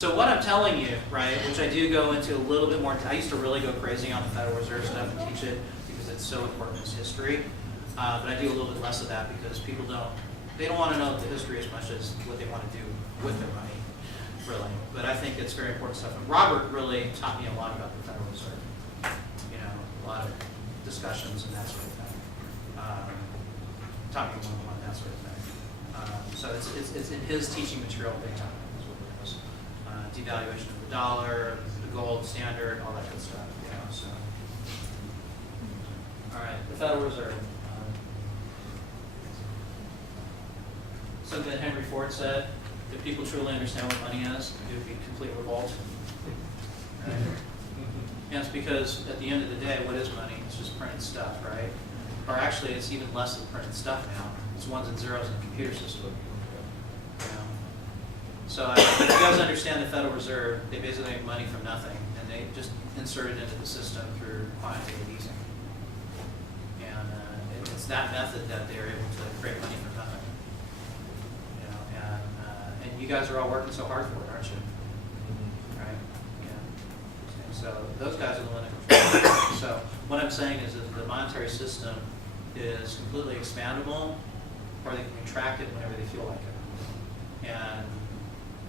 So what I'm telling you, right, which I do go into a little bit more, I used to really go crazy on the Federal Reserve stuff and teach it because it's so important in its history, but I do a little bit less of that because people they don't want to know the history as much as what they want to do with their money, really. But I think it's very important stuff. And Robert really taught me a lot about the Federal Reserve, you know, a lot of discussions and that sort of thing. Taught me one-on-one, that sort of thing. So it's in his teaching material big time. Devaluation of the dollar, the gold standard, all that good stuff. You know, so. All right, the Federal Reserve. Something that Henry Ford said: if people truly understand what money is, it would be complete revolt. Right? And it's because at the end of the day, what is money? It's just printed stuff, right? Or actually, it's even less than printed stuff now. It's ones and zeros in a computer system. So if you guys understand the Federal Reserve, they basically make money from nothing, and they just insert it into the system through quantitative easing. And it's that method that they're able to create money from nothing. You know, and you guys are all working so hard for it, aren't you? Right? Yeah. And so those guys are the ones that control it. So what I'm saying is that the monetary system is completely expandable, or they can contract it whenever they feel like it. And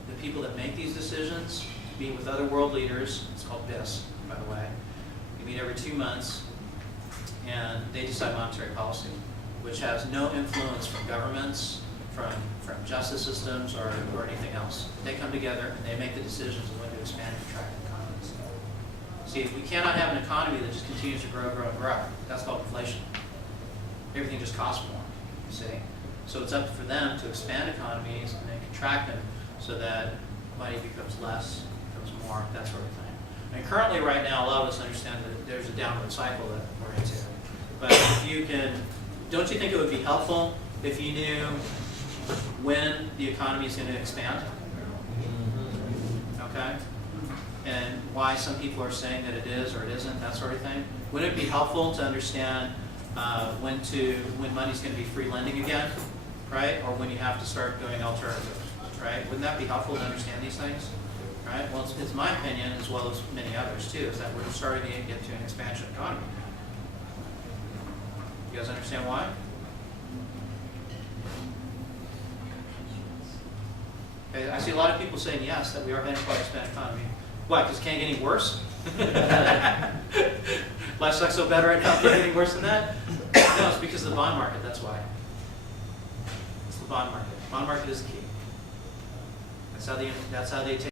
the people that make these decisions meet with other world leaders. It's called BIS, by the way. You meet every 2 months, and they decide monetary policy, which has no influence from governments, from justice systems, or anything else. They come together and they make the decisions of when to expand and contract economies. See, we cannot have an economy that just continues to grow, grow, and grow. That's called inflation. Everything just costs more, you see? So it's up for them to expand economies and then contract them, so that money becomes less, becomes more, that sort of thing. And currently, right now, a lot of us understand that there's a downward cycle that we're into. But if you can, don't you think it would be helpful if you knew when the economy is going to expand? Okay? And why some people are saying that it is or it isn't, that sort of thing? Wouldn't it be helpful to understand when money's going to be free lending again, right? Or when you have to start doing alternatives? Right? Wouldn't that be helpful to understand these things? Right? Well, it's my opinion, as well as many others too, is that we're starting to get to an expansion economy. You guys understand why? Okay, I see a lot of people saying yes, that we are heading for an expanded economy. Why? Because it can't get any worse? Life sucks so bad right now, it can't get any worse than that? No, it's because of the bond market, that's why. It's the bond market. The bond market is the key. That's how they take